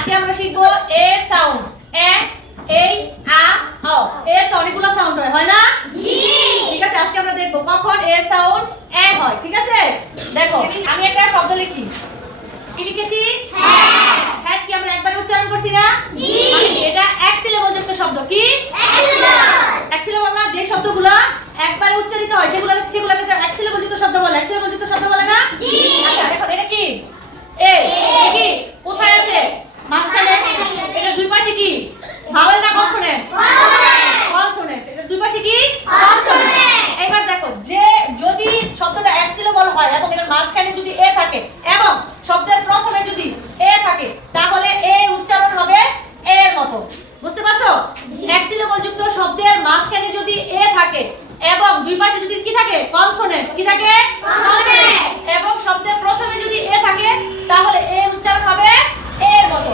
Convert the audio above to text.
আজকে আমরা শিখবো এর সাউন্ড। এ, এই, আ, ও। এর তো অনেকগুলো সাউন্ড হয় না? জি। ঠিক আছে, আজকে আমরা দেখবো কখন এর সাউন্ড এ হয়। ঠিক আছে, দেখো আমি একটা শব্দ লিখি। কি লিখেছি? হ্যাঁ। হ্যাঁ কি আমরা একবার উচ্চারণ করছি না? জি। এটা এক সিলেবল যুক্ত শব্দ। কি? এক সিলেবল। এক সিলেবল না, যে শব্দগুলো একবার উচ্চারিত হয় সেগুলোকে তো এক সিলেবল যুক্ত শব্দ বলে। এক সিলেবল যুক্ত শব্দ বলে না? জি। আচ্ছা এখন এটা কি? এ। কি কোথায় আছে? মাঝখানে। এটা দুই পাশে কি? ভাওয়েল না কনসোনেন্ট? কনসোনেন্ট। এটা দুই পাশে কি? কনসোনেন্ট। এবার দেখো যে যদি শব্দটা এক সিলেবল হয় এবং এর মাঝখানে যদি এ থাকে এবং শব্দের প্রথমে যদি এ থাকে তাহলে এ উচ্চারণ হবে এর মতো। বুঝতে পারছো? এক সিলেবল যুক্ত শব্দের মাঝখানে যদি এ থাকে এবং দুই পাশে যদি কি থাকে? কনসোনেন্ট। কি থাকে? কনসোনেন্ট। এবং শব্দের প্রথমে যদি এ থাকে তাহলে এর উচ্চারণ হবে এর মতো।